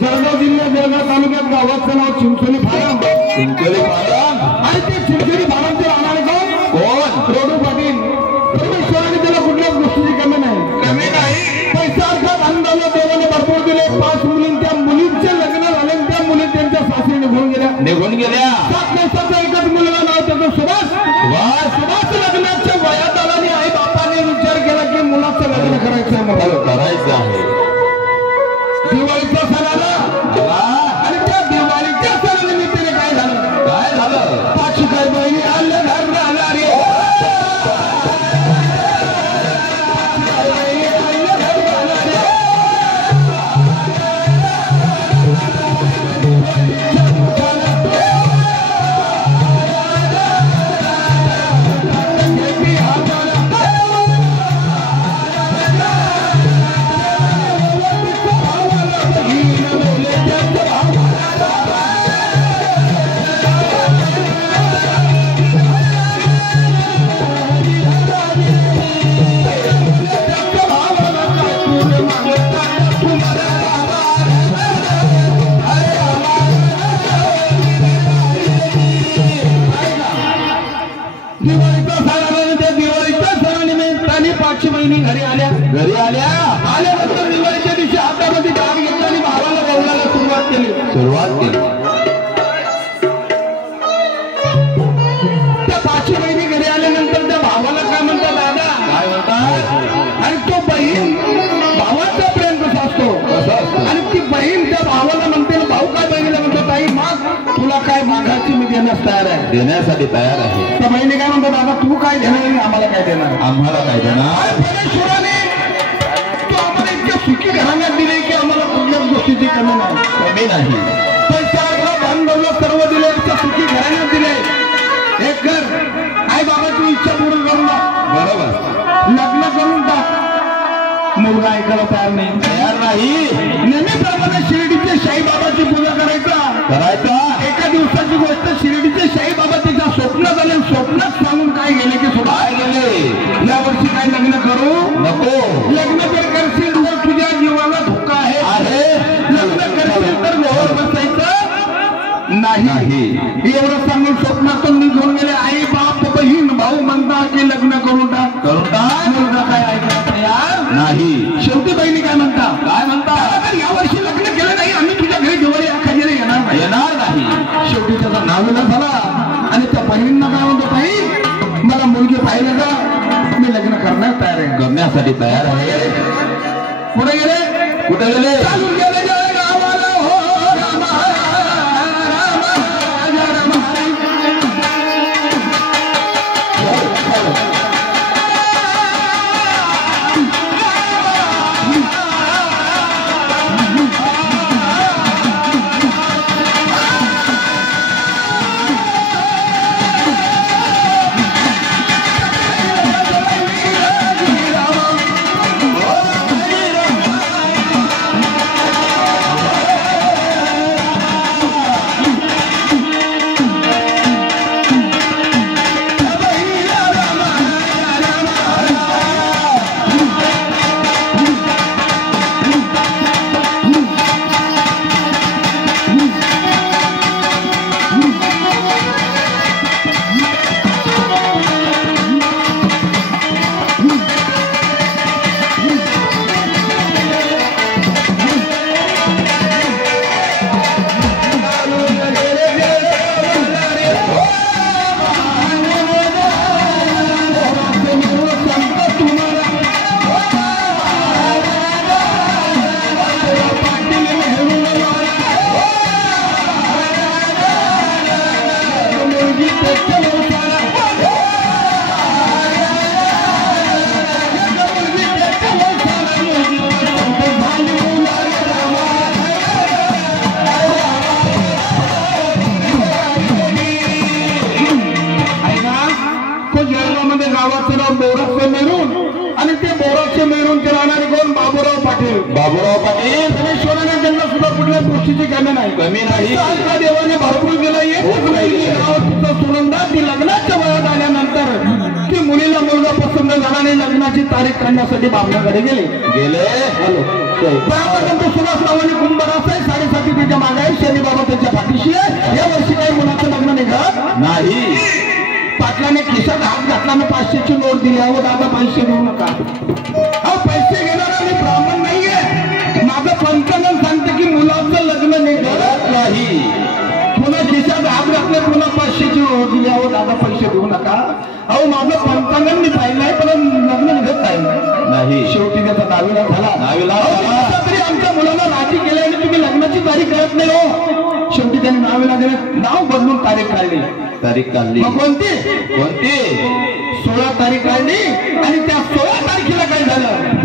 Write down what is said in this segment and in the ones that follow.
जळगाव जिल्ह्यात जळगाव तालुक्यात गावाचं नाव चिंचोली फार्म. चिंचोली फार्म आणि ते चिंचोली फार्मचे राहणारे कोण? रोडू पाटील. परमेश्वराने त्याला कुठल्याच गोष्टीची कमी नाही. पैसा अर्थात अंदाजा देवाने भरपूर दिले. 5 मुलींच्या मुलींचे लग्न झाले. त्या मुली त्यांच्या सासरी निघून गेल्या. 7 दिवसाचा एकच मुलगा नाव त्याचं सुभाष. सुभाष लग्नाच्या वयात आला आणि आई बापाने विचार केला की मुलाचं लग्न करायचं आहे. दिवाळीचा सण आला आणि त्या दिवाळीच्या सणानिमित्ताने काय झालं? 5 काही बहिणी आल्या घरला आल्या. अरे घरी आल्यानंतर दिवाळीच्या दिवशी हातामध्ये डाग घेतला आणि भावाला बोलायला सुरुवात केली. त्या 5 बहिणी घरी आल्यानंतर त्या भावाला काय म्हणतात? दादा काय म्हणतात? आणि तो बहीण भावाचा प्रेम कसा असतो आणि ती बहीण त्या भावाला म्हणते. भाऊ काय बहिणीला म्हणतात? ताई माग, तुला काय मागायची मी देण्यासाठी तयार आहे. त्या बहिणी काय म्हणतात? दादा तू काय देणार? आम्हाला काय देणार? परमेश्वराने सुखी घराण्यात दिले की आम्हाला कुठल्याच गोष्टीची कमी नाही. पैसा भांडवल सर्व दिले. सुखी घराण्यात दिले. एक घर आई बाबाची इच्छा पूर्ण करून टाक. बरोबर. लग्न करून टाक. मुलगा ऐकायला तयार नाही. नेहमीप्रमाणे शिर्डीचे साईबाबाची पूजा करायचा. एका दिवसाची गोष्ट. शिर्डीचे साईबाबा त्याच्या स्वप्नात आले. स्वप्नात सांगून काय गेले की सोडा या वर्षी काय लग्न करू नको. लग्न जर करशील तर तुझ्या जीवाला धोका आहे. लग्न करशील तर घोर बसायचं नाही. एवढं सांगून स्वप्नातून निघून गेले. आई बाप बहीण भाऊ म्हणतात की लग्न करून टाक. मुलगा काय ऐकला तयार नाही. शेवटी बहिणी काय म्हणतात? या वर्षी लग्न केलं नाही आम्ही तुझ्या घरी दिवाळी अखाजीला येणार नाही. शेवटी त्याचा नाविला झाला आणि त्या बहिणींना काय म्हणतो? ताई मला मुलगी पाहिजे का? मी लग्न करण्यासाठी तयार आहे. कुठे गेले? चालून गेले गावाला. हो रामा रामा रामा. नाही परमेश्वराने त्यांना सुद्धा कुठल्या गोष्टीची कमी नाही. कमी नाही. त्या देवाने भरपूर दिला. सुनंदा ती लग्नाच्या वयात आल्यानंतर ती मुलीला मुलगा पसंत झाला आणि लग्नाची तारीख काढण्यासाठी बाबण्याकडे गेले. परंतु सुभाष रावांनी कुंभरास आहे 7.5 त्याच्या मागे आहे. शनी बाबा त्याच्या पाठीशी आहे. या वर्षी काही मुलाचं लग्न निघत नाही. पाटलाने खिशात हात घातला आणि 500ची नोट दिली. अहो दादा पैसे देऊ नका. अहो पैसे घेणारा मी ब्राह्मण नाहीये. माझं पंचांगण सांगते की मुलाचं लग्न निघत नाही. पुन्हा खिशात हात घातले. पुन्हा 500ची नोट दिली. अहो दादा पैसे देऊ नका. अहो माझं पंचांगण मी पाहिलंय पण लग्न निघत नाही. शेवटी त्याचा नाविला झाला. तरी आमच्या मुलाला राजी केले आणि तुम्ही लग्नाची तारीख कळत नाही हो. शेवटी त्यांनी नाविला दिलं. नाव बदलून तारीख काढली. तारीख काढली. कोणती 16 तारीख काढली. आणि त्या 16 तारखेला काय झालं?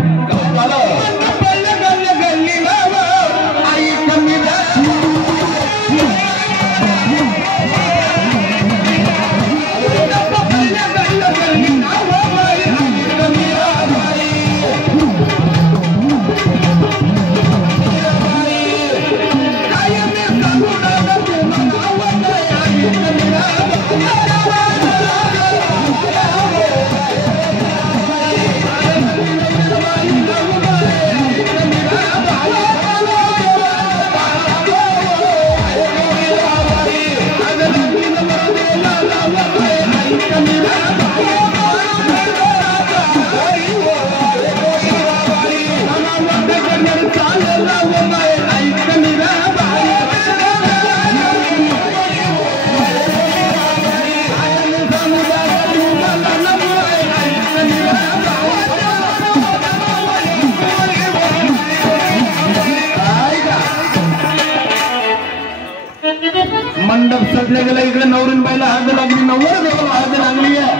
मंडप सजले गेला. इकडे नवरीन बाईला हळद लागली. नवर देवाला हळद लागली आहे.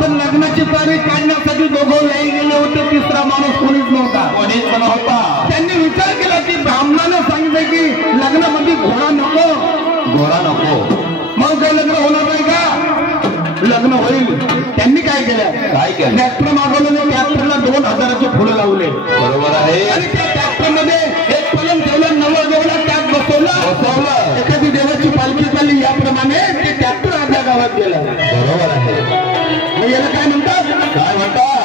पण लग्नाची तारीख काढण्यासाठी दोघं वेळी गेले होते. तिसरा माणूस कोणीच नव्हता. त्यांनी विचार केला की ब्राह्मणाने सांगितलं की लग्नामध्ये घोडा नको. मग काही लग्न होणार नाही का? लग्न होईल. त्यांनी काय केलं? ट्रॅक्टर मागवलं. ट्रॅक्टरला 2000चे फुलं लावले. बरोबर आहे. आणि त्या ट्रॅक्टर मध्ये एक पलंग ठेवलं. नवरदेवाला त्यात बसवलं. एखादी देवाची पालखी चालली. याप्रमाणे ते ट्रॅक्टर आपल्या गावात गेलं. बरोबर आहे. मग याला काय म्हणतात?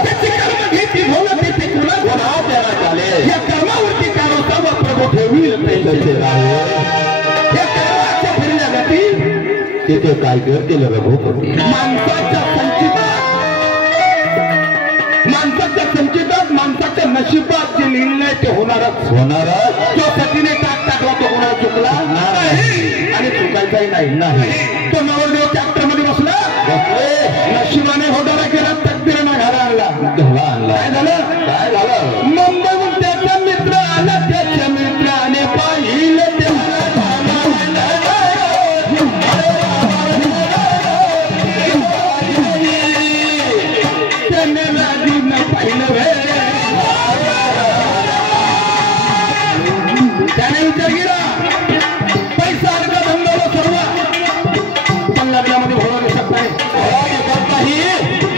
त्याची कर्म घेतली भोवलं ते तुला गुन्हा त्याला झाले. या कर्मावरती कारोसा प्रभू ठेवी. या कर्माच्या फिरल्या गती तिथे काय केलं रघुपती? माणसाच्या संचितात माणसाच्या नशिबात जे लिहिलं आहे ते होणारच. जो सतीने टाकला तो कोणाला चुकला नाही आणि चुकायचाही नाही. तो नवरदेव ट्रॅक्टर मध्ये बसला. नशिबाने होणारा केला. तकदीरनं घरा आणला. काय झालं? मुंबईहून त्याचा मित्र आला. त्याच्या मित्राने पाहिलं ते त्याने राजीनं पाहिलं. त्याने विचार केला पैसा अर्घ धंदा सर्व. पण लग्नामध्ये भोळा दिसत नाही.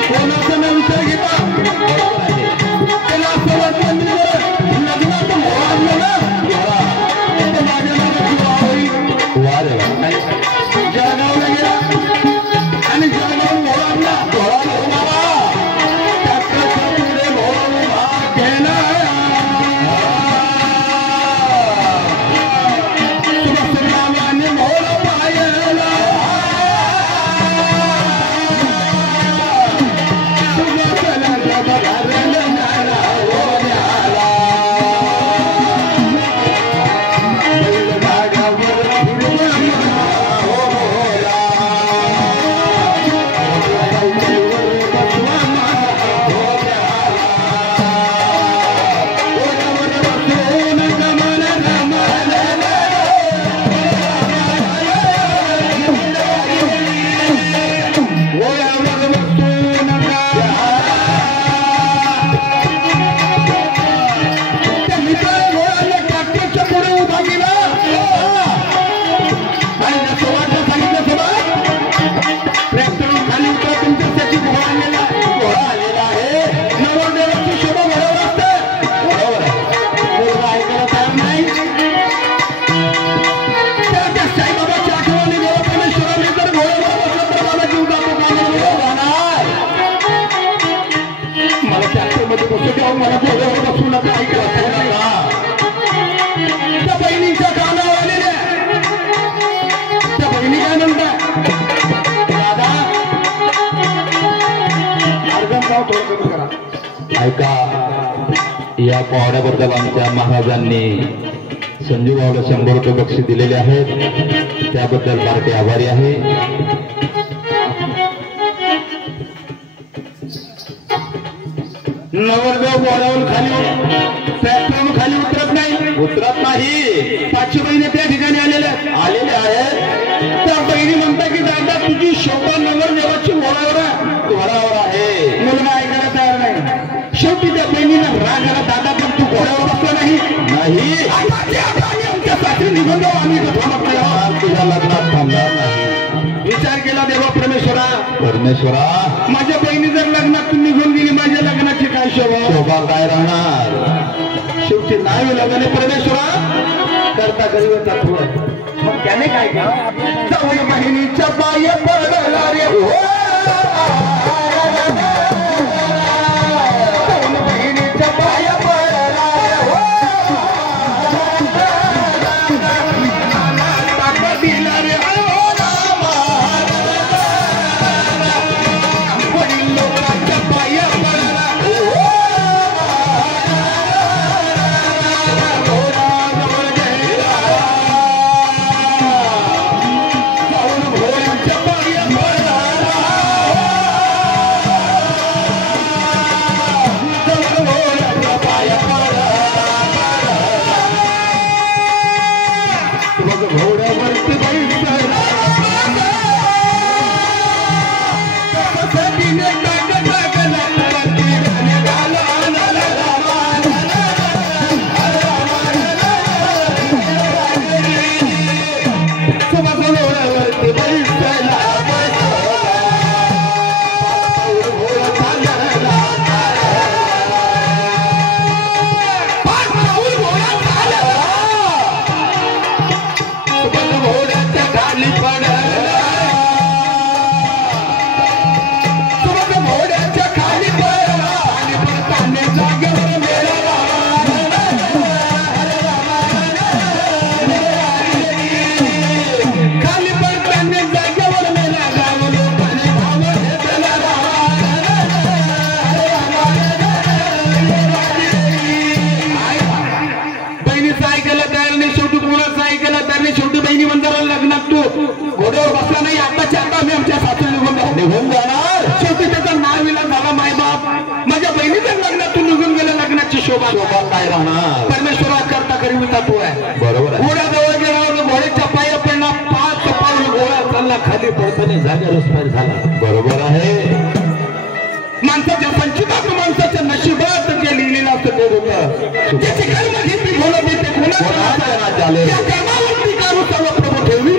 कोणाचा न विचार घेता त्याला असं वाटतं लग्नात भोळा आणलं ना तर माझ्या मागे जळगावला गेला आणि जळगाव भोळा आणला. त्या बहिणीच्या कानावर आलेल्या त्या बहिणी काय म्हणतात दादा अर्गणगाव थोडं कमी करा. ऐका, या पाहुण्याबद्दल आमच्या महाराजांनी संजू भाऊला 100 रुपये बक्षीस दिलेले आहेत, त्याबद्दल पार्टी आभारी आहे. नवरदेव घोड्यावरून ट्रॅक्टरवरून खाली उतरत नाही. 5 महिने त्या ठिकाणी आलेले आहेत. त्या बहिणी म्हणतात की दादा तुझी शोभा नवरदेवाची घोड्यावर आहे. मुलगा ऐकायला तयार नाही. शेवटी त्या बहिणीला राग आला, दादा पण तू घोड्यावर बसला नाही. आमच्या सासरी निघून जाऊ, आम्ही तुझ्या लग्नात थांबणार नाही. विचार केला देवा परमेश्वरा, माझ्या बहिणी जर लग्नातून निघून गेली, माझ्या लग्नाची काय शोभा काय राहणार. शेवटी नाही लग्न परमेश्वरा करता करीवता पुढे. मग त्याने काय केलं, जाऊन बहिणीच्या पाय पडला रे हो. जाऊन बहिणीच्या पाय पडला रे हो. ताकद दिला रे हो. वडील लोकांच्या पाय पडला हो. घोड्यावर बसला नाही, आताच्या आता मी आमच्या सासू निघून जाणार. शेवटी त्याचा नाव विला झाला मायबाप. माझ्या बहिणीच्या लग्नातून निघून गेल्या, लग्नाची शोभा काय राहणार. परमेश्वरा करता करीता तो आहे. बरोबर आहे. घोड्याजवळ गेल्यावर घोड्याच्या पाया पडला, 5 पाऊल घोडा चालला, खाली पडताना जागेवर स्पायर झाला. बरोबर आहे. माणसाच्या संचितात माणसाच्या नशिबात जे लिहिलेलं असतं ते होतं. ज्याची कर्म घेतली घोडं देते कोणाला चालेल. या कर्मावरती कारू सर्व प्रभू ठेवली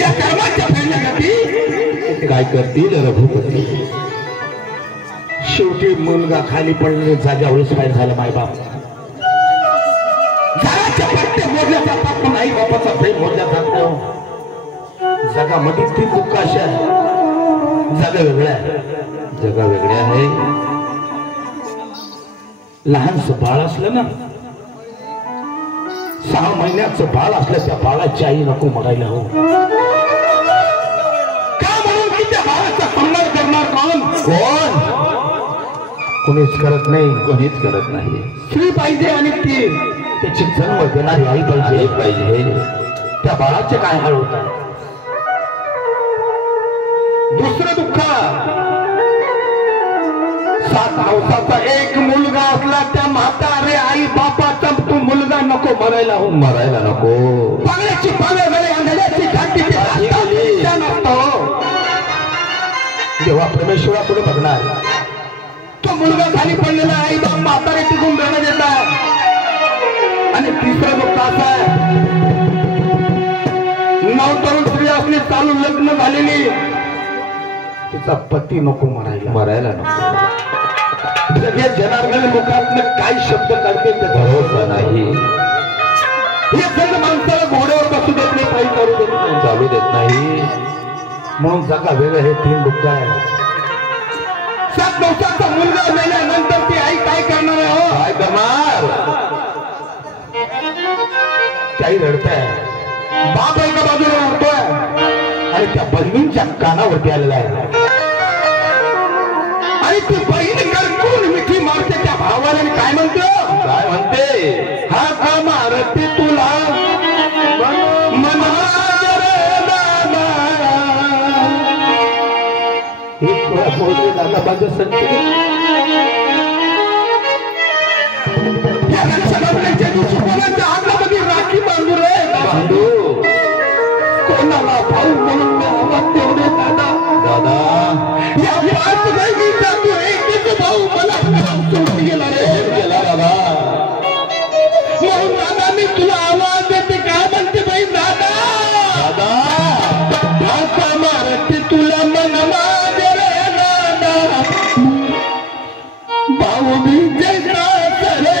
या कर्माच्या फेडण्यासाठी काय करतील रघुपती. शेवटी मुलगा खाली पडले, जाग्यावरच पाय झाला. मायबाप घराच्या पट्टे मोडल्या जातात, पण आई बापाचा प्रेम मोडल्या जात नाही. जगामध्ये 3 दुःख अशा आहे. जगा वेगळ्या आहे. लहानसं बाळ असलं ना, 6 महिन्याचं बाळ असलं, त्या बाळाची आई नको मरायला हो. का म्हणून की त्या बाळाचा सन्मान करणार कोण? कोणीच करत नाही. स्त्री पाहिजे आणि ती त्याची जन्म देणारी आई पाहिजे. त्या बाळाचे काय हाल होतात. दुसरं दुःख, 7 नवसाचा एक मुलगा असला, त्या म्हातारे आई बापाचा तो मुलगा नको मरायला हो. पाण्याची पानं गळे अंधळ्याची घाटी नसतो. जेव्हा परमेश्वराकडे बघणार, तो मुलगा खाली पडलेला आई बाप म्हातारे टिकून रडत येतात. आणि तिसरं दुःख असं आहे, 9 तरुण स्त्री असली, चालू लग्न झालेली, तिचा पती नको मरायला नको. सगळ्या जनार्दन मुखातनं काय शब्द काढते ते भरोसा नाही. हे सगळं माणसाला घोड्यावर बसू देत नाही, काही करू देत नाही, चालू देत नाही. म्हणून जगा वेगळं. हे 3 दुःख आहे. 7 दिवसाचा मुलगा मेल्यानंतर ती आई काय करणार आहे हो? काय करणार. त्याही रडताय, बाप एका बाजूला रडतोय आणि त्या बहिणींच्या कानावरती आलेला आहे आणि ती बहीण गरकून मिठी मारते त्या भावाला आणि काय म्हणतो, काय म्हणते, हा का मारते तुला दादा माझं सत्य अंगामध्ये राखी बांधू रे बांधू, कोणाला भाऊ म्हणून आवाज तेवढे दादा दादा या पाच बहिणीचा तू एकच भाऊ मला सोडून गेला रे, गेला दादा. म्हणून दादा मी तुला आवाज देते, काय म्हणते बाई दादा, दादा ढाका मारते तुला मन माझे रे दादा, भाऊ मी जैसा सरे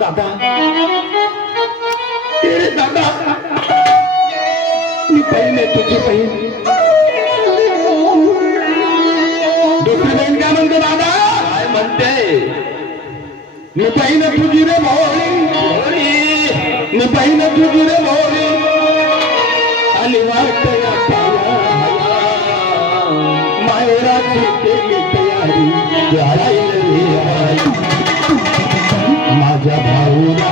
दादा, तेरे दादा मी बहीण आहे तुझी बहीण. दुसरी बहीण काय म्हणते दादा, काय म्हणते, मी बहीण आहे तुझी रे भावळी, मी बहीण आहे तुझी रे भावळी आणि वाटत माहेराची केली तयारी माझ्या भाऊला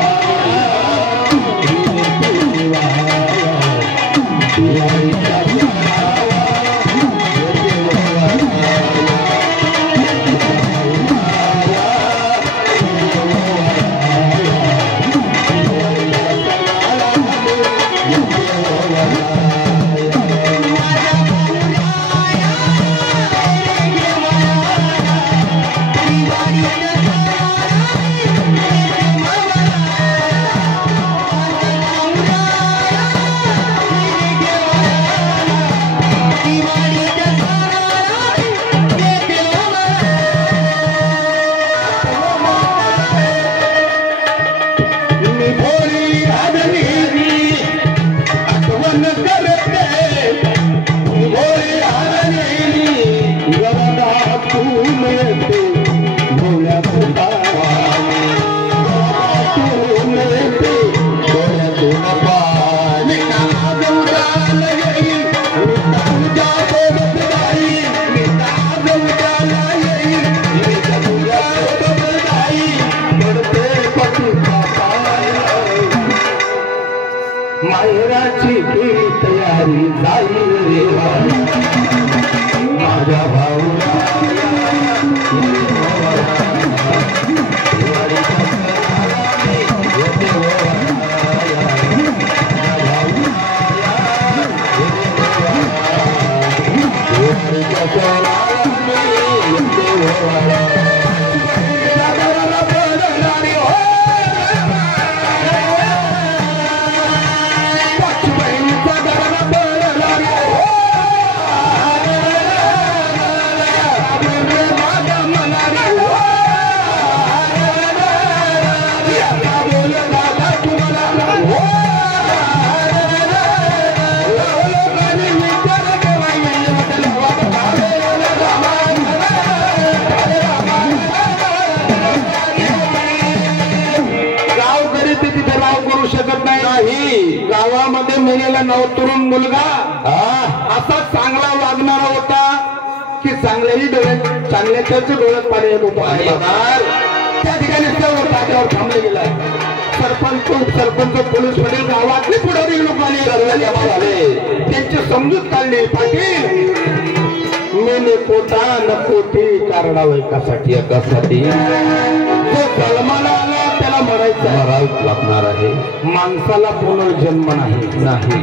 माहेराची केली तयारी जाईल रे माझ्या भाऊला गावामध्ये मुलीला नवतरुण मुलगा असा चांगला वागणारा होता की चांगल्याही डोळ्यात चांगल्याच्याच डोळ्यात पाणी येत होतं. त्या ठिकाणी सर्व तात्यावर थांबले गेला. सरपंच पोलीस वडील गावातले पुढारी लोक आले, त्यांची समजूत काढली. पाटील मेने पोटा न पोटी कारणावं एकासाठी एकासाठी जो जन्माला आला करावंच लागणार आहे. माणसाला पुनर्जन्म नाही.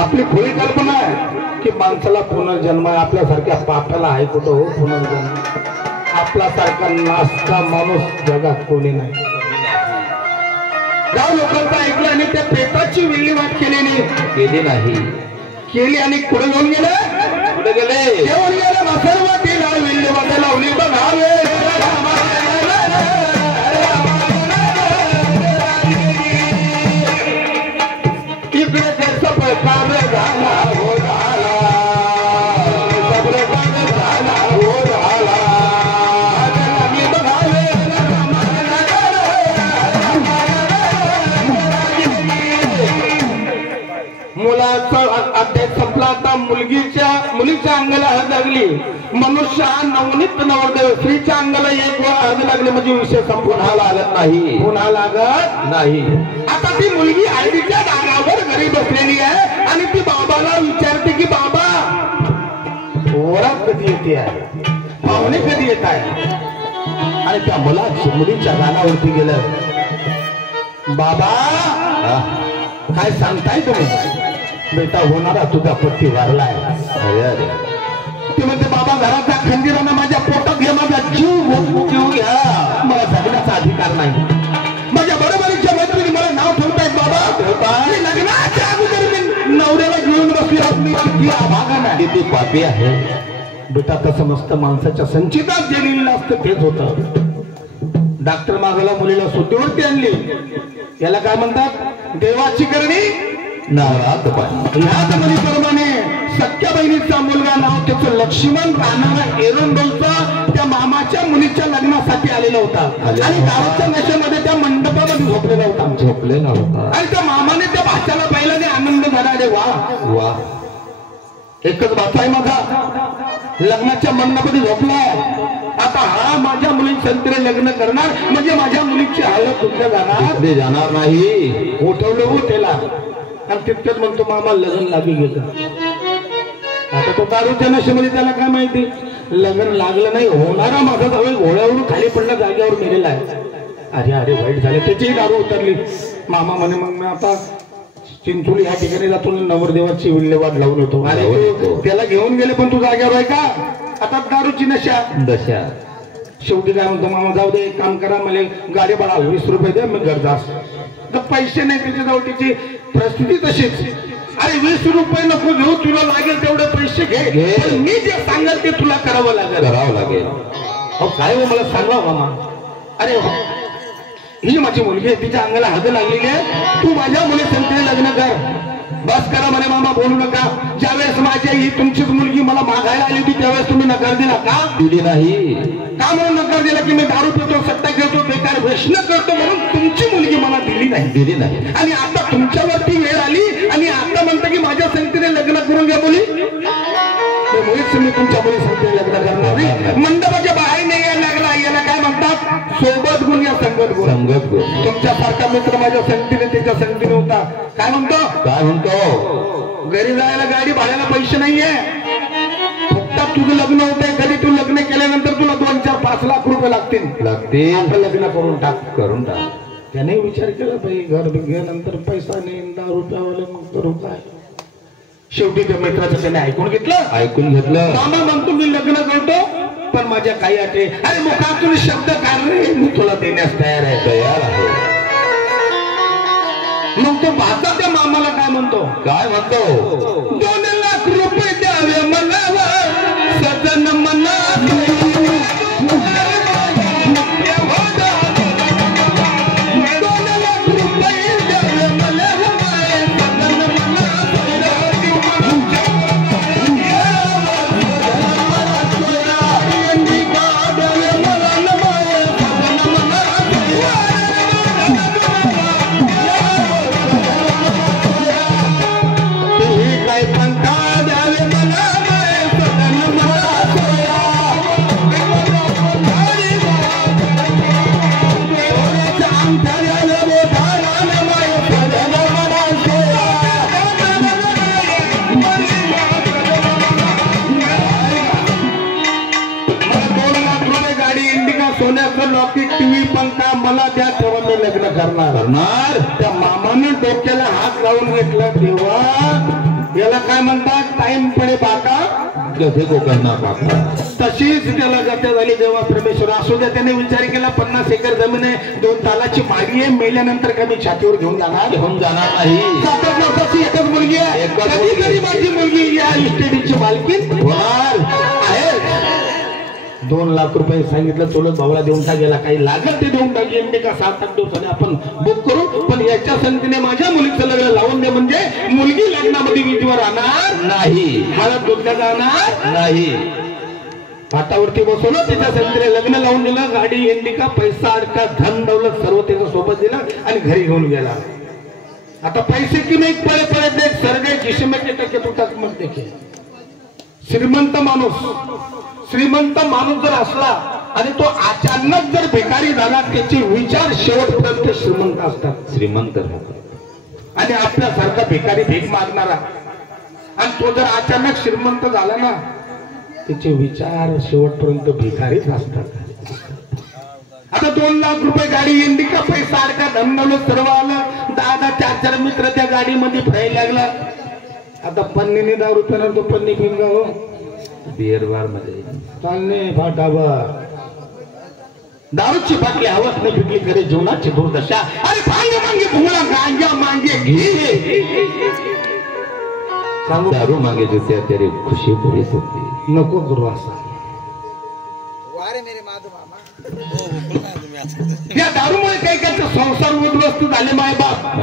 आपली खुली कल्पना आहे की माणसाला पुनर्जन्म आहे. आपल्यासारख्या पापाला आहे कुठं हो पुनर्जन्म? आपल्यासारखा नास्ता माणूस जगात कोणी नाही. गाव लोकांचं ऐकलं आणि त्या प्रेताची विल्हेवाट केली नाही. केली आणि कुठे घेऊन गेले? घेऊन गेले मसरवाटीला विल्हेवाट लावली बघावे. इकडे त्याचा प्रकार झाला हो झाला. मुलाचा अध्याय संपला. आता मुलीच्या अंगाला हळद लागली. मनुष्य हा नवनीत नवरदेव स्त्रीच्या अंगाला एक वेळा हळद लागली म्हणजे विषय संपूर्ण लागत नाही. पुन्हा लागत नाही. आता ती मुलगी आईच्या दारावर घरी बसलेली आहे आणि ती बाबाला विचारते की बाबा वरात कधी येते आहे, पाहुणे कधी येत आहे? आणि त्या मुलीच्या गालावरती गेलं. बाबा काय सांगताय तुम्ही? बेटा होणारा तुझा पट्टी वारलाय. अरे ते म्हणते बाबा घराच्या खंजीरानं माझ्या पोटात घे, माझा जीव घ्या. मला जगण्याचा अधिकार नाही. माझ्या बरोबरीच्या मैत्रिणी मला नाव ठेवतायत बाबा. लग्नाच्या अगोदर मी नवऱ्याला घेऊन बसली. अभागा नाही. किती पापी आहे बेटा. तसं मस्त माणसाच्या संचितात जे लिहिलं असतं तेच होतं. डॉक्टर मागाला मुलीला सुट्टीवरती आणली. याला काय म्हणतात? देवाची करणी नावात पाणी. याच म्हणीप्रमाणे सख्या बहिणीचा मुलगा नाव त्याचं लक्ष्मण राहणारा एरंडोलचा त्या मामाच्या मुलीच्या लग्नासाठी आलेला होता आणि गावाच्या नशेमध्ये त्या मंडपामध्ये झोपलेला होता. आणि त्या मामाने त्या भाच्याला पाहिल्याने आनंद झाला. अरे वा वा, एकच भाचा आहे माझा, लग्नाच्या मंडपामध्ये झोपलाय. आता हा माझ्या मुलींसंतीने लग्न करणार म्हणजे माझ्या मुलीची हालत तुमच्या जाणार नाही. उठवलं हो त्याला आणि तितकंच म्हणतो मामा लग्न लागी गेलं. आता तो दारूच्या नशेमध्ये त्याला काय माहिती लग्न लागलं नाही. होणारा माझा जवळ घोड्यावरून खाली पडला, जागेवर मेलेला आहे. अरे अरे वाईट झाले. त्याचीही दारू उतरली. मामा म्हणे मग मी आता चिंचोली या ठिकाणी जातो, नवरदेवाची विल्हेवाट लावून होतो. अरे त्याला घेऊन गेले पण तू जागेवर आहे का? आता दारूची नशा. शेवटी काय म्हणतो मामा जाऊ दे, एक काम करा, मला गाडी भाडा 20 रुपये द्या, मी घर जास. तर पैसे नाही त्याच्याजवळ, त्याची परिस्थिती तशीच. अरे 20 रुपये नको घेऊ, तुला लागेल तेवढे पैसे घे. मी जे सांगाल ते तुला करावं लागेल. हो काय हो मला सांगा मामा. अरे ही माझी मुलगी आहे, तिच्या अंगाला हद लागलेली आहे. तू माझ्या मुलीसंतीने लग्न कर. बस करा म्हणे मामा, बोलू नका. ज्यावेळेस माझी ही तुमचीच मुलगी मला मागायला आली होती त्यावेळेस तुम्ही नकार दिला का? दिली नाही. का म्हणून नकार दिला? की मी दारू पितो, सट्टा खेळतो, बेकार व्यसन करतो म्हणून तुमची मुलगी मला दिली नाही. आणि आता तुमच्यावरती वेळ आली आणि आता म्हणता की माझ्या संगतीने लग्न करून घ्या मुली. मुलीच मी तुमच्या मुली संगतीने लग्न करणार नाही. मंडपाच्या बाहेर नाही यायला लागला. याला काय म्हणतात? सोबत गुण या संगत गुण. तुमच्यासारखा मित्र माझ्या संगतीने त्याच्या संगतीने होता. काय म्हणतो? घरी जायला गाडी भाड्याला पैसे नाहीये. फक्त तुझं लग्न होतंय. कधी तू लग्न केल्यानंतर तुला 2, 4, 5 लाख रुपये लागतील. आता लग्न करून टाक. त्याने विचार केला बाई, घर गेल्यानंतर पैसा नाही, 10 रुपयावाले मग करू काय? शेवटी त्या मित्राचं त्याने ऐकून घेतलं. मामा म्हणतो मी लग्न करतो पण माझ्या काही अटे. अरे मुखातून शब्द काढ रे, मी तुला देण्यास तयार आहे. मग तो पाहता त्या मामाला काय म्हणतो? 2 लाख रुपये द्यावे मला सजन मना. 2 लाख रुपये द्यावे मला सजन मना. काय पंथा द्यावे द्या तेव्हा मी लग्न करणार. त्या मामाने डोक्याला हात लावून घेतला तेव्हा याला काय म्हणतात टाइम पडे बाका कसे को करणार बाका. तशीच त्याला गत्या झाली. जेव्हा परमेश्वर असू द्या त्याने विचार केला 50 एकर जमीन आहे, 2 तालाची माडी आहे, मेल्यानंतर कधी छातीवर घेऊन जाणार नाही. 7 वर्षाची एकच मुलगी आहे. कधी माझी मुलगी या इस्टेटीची मालकीन आहे. 2 लाख रुपये सांगितलं, चोलत भावाला देऊन टाकेला, काही लागत ते देऊन टाकेल. का 7-8 दिवसाने आपण बुक करू, पण याच्या संगतीने माझ्या मुलीचं लग्न लावून दे, म्हणजे मुलगी लग्नामध्ये विधीवर राहणार नाही, हळद दुधल्या जाणार नाही. पाटावरती बसवलं, त्याच्या संगतीने लग्न लावून दिलं. गाडी इंडिका, पैसा अडका, धन दौलत सर्व त्याच्या सोबत दिलं आणि घरी घेऊन गेला. आता पैसे की नाही पळे पळे देख सरगे जिसमें के टक्के तुटक मग देखे. श्रीमंत माणूस जर असला आणि तो अचानक जर भिकारी झाला, त्याचे विचार शेवटपर्यंत श्रीमंत असतात. श्रीमंत आणि आपल्यासारखा भिकारी भीक मागणारा, आणि तो जर अचानक श्रीमंत झाला ना, त्याचे विचार शेवटपर्यंत भिकारीच असतात. आता 2 लाख रुपये गाडी इंडिका, पैसा अडका, धन सर्व आलं. 10-4 मित्र त्या गाडीमध्ये फिरायला लागला. आता पन्नीने 10 रुपयाला तो पन्नी पिऊन गा हो बिअर बार मध्ये चालणे फाटावर दारूची बाटली हवस नाही पिकली करे जीवनाची दुर्दशा. अरे भांगे मागे भुंगळा गांजा मागे घे सांगू दारू मागे जुत्या तेरी खुशी पुरी होती. नको करू असं. या दारूमुळे काही काही संसार उद्ध्वस्त झाले. मायबाप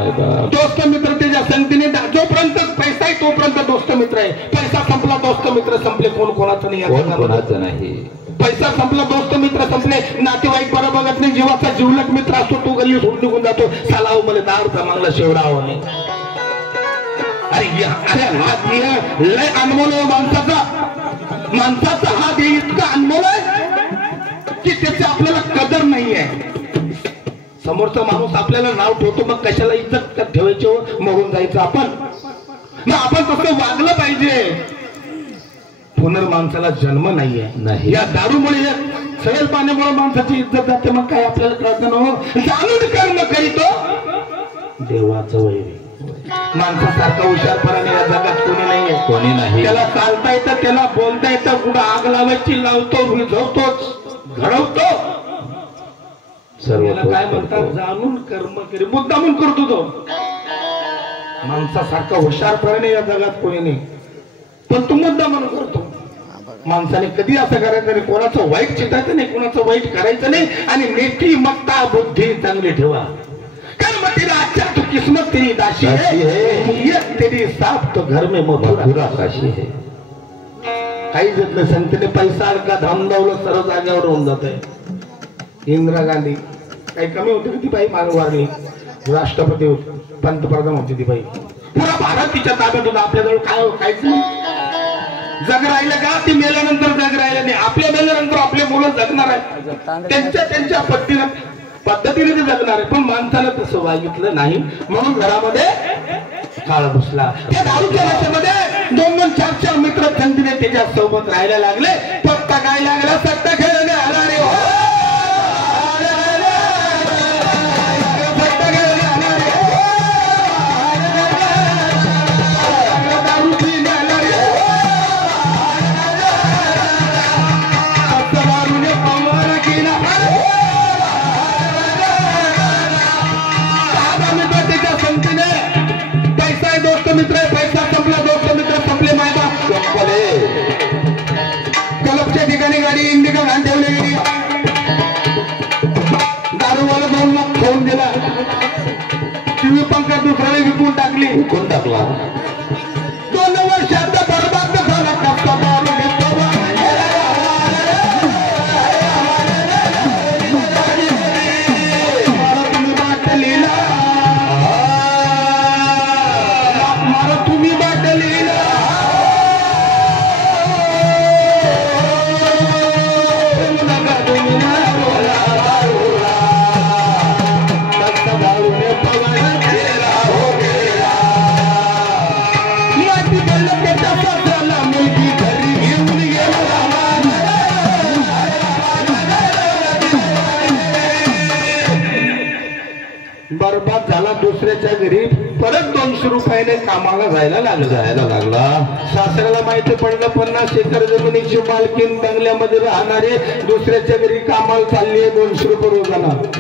दोस्त मित्र त्याच्या संगतीने, जोपर्यंत पैसा आहे तोपर्यंत दोस्त मित्र आहे. पैसा संपला दोस्त मित्र संपले. कोण कोणाचं नाही. पैसा संपला दोस्त मित्र संपले. नातेवाईक बरं बघत नाही. जीवाचा जीवलक मित्र असतो, तो गल्ली सोडून निघून जातो. साला मला 10 रुपये मागला शेवडा हवा नाही. अरे हा लय अनमोल आहे माणसाचा हा देह इतका अनमोल आहे की त्याची आपल्याला कदर नाहीये. समोरचा माणूस आपल्याला नाव ठेवतो, मग कशाला इज्जत ठेवायची, मरून जायचं आपण. मग आपण तसं वागलं पाहिजे. पुनर्माणसाला जन्म नाहीये. या दारूमुळे, सडेल पाण्यामुळे माणसाची इज्जत जाते. मग काय आपल्याला कळत नाही. जाणून कर्म करीतो देवाचं वैरी. माणसासारखा हुशारपणाने या जगात कोणी नाहीये. त्याला चालता येतं, त्याला बोलता येतं, कुठं आग लावायची लावतो, विझवतोच, घडवतो. सर्व काय म्हणतात, जाणून कर्म करी. मुद्दामून करतो तो. माणसासारखा हुशारपणाने या जगात कोणी नाही, पण तो मुद्दामून करतो. माणसाने कधी असं करायचं नाही, कोणाचं वाईट चितायचं नाही, कोणाचं वाईट करायचं नाही. आणि नेती मक्ता बुद्धी चांगली ठेवा. कर्म तेरा अच्छा तो किस्मत तेरी दासी है, नियत तेरी साफ तो घर में मधुरा काशी है. काही जत नाही. संतने पैसा अडका, धन दौलत सर्व जागेवर होऊन जात आहे. इंदिरा गांधी काही कमी होती ती बाई, मागे वारली. राष्ट्रपती होती, पंतप्रधान होती ती बाई. पुरा भारत तिच्या ताब्यात होता. आपल्याजवळ काहीच नाही. जग राहिलं का? ती मेल्यानंतर जग राहिलं नाही. आपल्या मेल्यानंतर आपले मुलं जगणार आहे, त्यांच्या पद्धतीने ते जगणार आहे. पण माणसाला तसं वागितलं नाही, म्हणून घरामध्ये काळ बसला. त्या दारूच्या नशेमध्ये 2-2, 4-4 मित्र थंडीने त्याच्या सोबत राहायला लागले. पत्ता काय लागला, सत्ता खेळणे आला रे हो. मित्र पैसा संपला, दोस्त मित्र संपले. मायबाप संपले. कलपच्या ठिकाणी गाडी इंडिका घाण ठेवली गेली. दारूवाला 2 लाख खाऊन दिला. टीव्ही पंखा दुसऱ्याने विकून टाकला. 2 वर्षात बरबाद झाला. कप्पा दारू घेतो तुम्ही बाटलीला. बरबाद झाला. दुसऱ्याच्या घरी परत 200 रुपयाने कामाला जायला लागला. सासऱ्याला माहिती पडलं 50 एकर जमिनीची मालकीन बंगल्यामध्ये राहणारे दुसऱ्याच्या घरी कामाला चालली 200 रुपये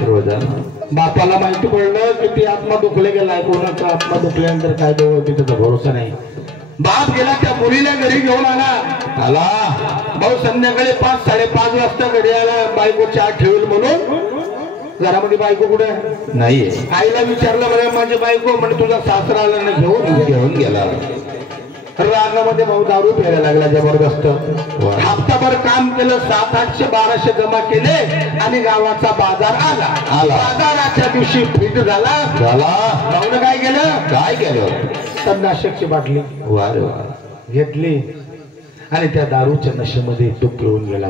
रोजाना. बापाला माहिती पडलं की ती आत्मा दुखले गेलाय. कोणाचा आत्मा दुखल्यानंतर काय देऊ त्याचा भरोसा नाही. बाप गेला त्या मुलीला घरी घेऊन आला. भाऊ संध्याकाळी 5-5:30 वाजता घरी आला. बायको चहा ठेवेल म्हणून. घरामध्ये बायको कुठे नाहीये. आईला विचारलं बरं माझी बायको म्हणजे तुझा सासरा आला ना घेऊन गेला. रागामध्ये भाऊ दारू प्यायला लागला जबरदस्त. हप्ताभर काम केलं. 700-800-1200 जमा केले आणि गावाचा बाजार आला. बाजाराच्या दिवशी फिट झाला. भाऊनं काय केलं तणनाशकची बाटली घेतली आणि त्या दारूच्या नशेमध्ये तो पिऊन गेला.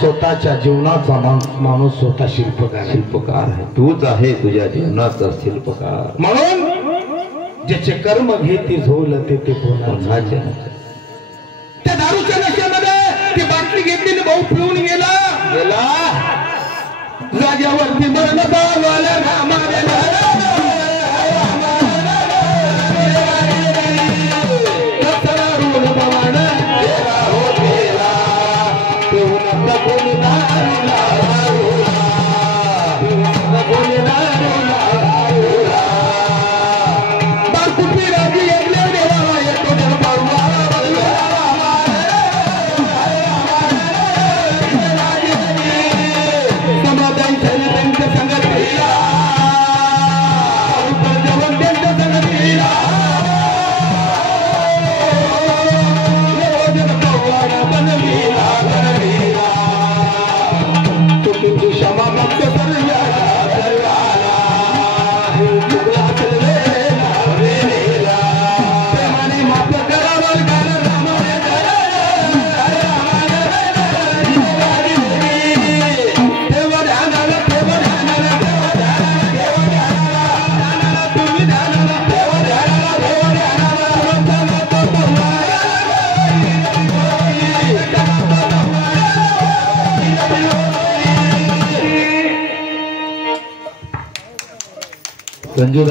स्वतःच्या जीवनाचा माणूस स्वतः शिल्पकार आहे. तूच आहे तुझ्या जीवनाचा शिल्पकार. म्हणून ज्याचे कर्म घेते झोल ते पुन्हा त्या दारूच्या नशेमध्ये ती बाटली घेतली भाऊ पिऊन गेला. जाग्यावरती मरण पावला. संजू